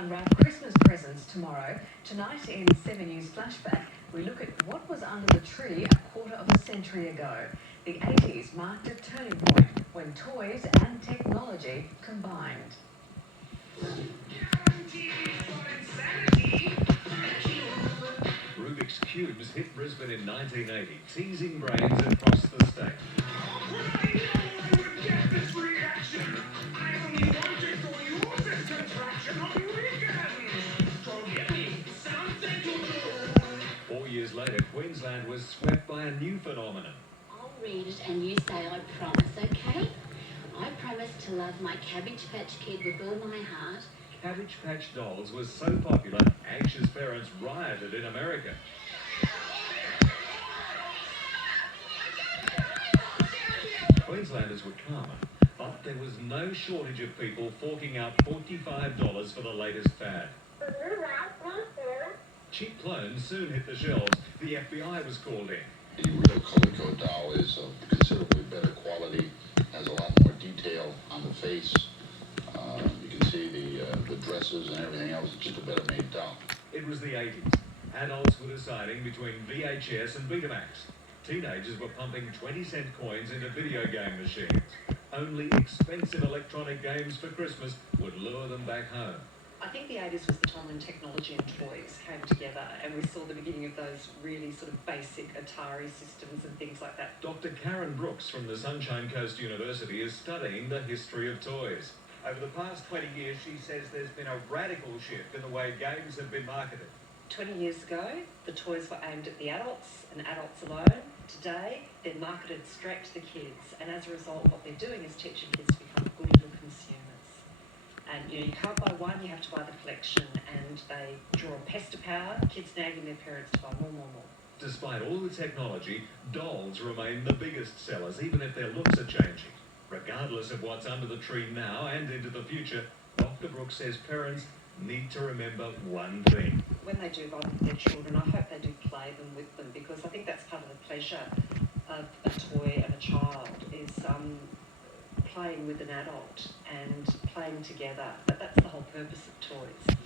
unwrap Christmas presents tomorrow. Tonight in 7 News Flashback, we look at what was under the tree a quarter of a century ago. The 80s marked a turning point when toys and technology combined. Rubik's Cubes hit Brisbane in 1980, teasing brains across the state. Years later, Queensland was swept by a new phenomenon. I'll read it and you say I promise, okay? I promise to love my Cabbage Patch Kid with all my heart. Cabbage Patch dolls was so popular, anxious parents rioted in America. Queenslanders were calmer, but there was no shortage of people forking out $45 for the latest fad. Cheap clones soon hit the shelves. The FBI was called in. The real Coleco doll is of considerably better quality, has a lot more detail on the face. You can see the dresses and everything else. It's just a better made doll. It was the 80s. Adults were deciding between VHS and Betamax. Teenagers were pumping 20-cent coins into video game machines. Only expensive electronic games for Christmas would lure them back home. I think the 80s was the time when technology and toys came together, and we saw the beginning of those really sort of basic Atari systems and things like that. Dr. Karen Brooks from the Sunshine Coast University is studying the history of toys. Over the past 20 years, she says there's been a radical shift in the way games have been marketed. 20 years ago, the toys were aimed at the adults and adults alone. Today, they're marketed straight to the kids, and as a result, what they're doing is teaching kids to become good little consumers. And you can't buy one, you have to buy the collection, and they draw a pest to power, kids nagging their parents to buy more. Despite all the technology, dolls remain the biggest sellers, even if their looks are changing. Regardless of what's under the tree now and into the future, Dr. Brooks says parents need to remember one thing. When they do buy their children, I hope they do play them with them, because I think that's part of the pleasure of a toy and a child, is playing with an adult and playing together. But that's the whole purpose of toys.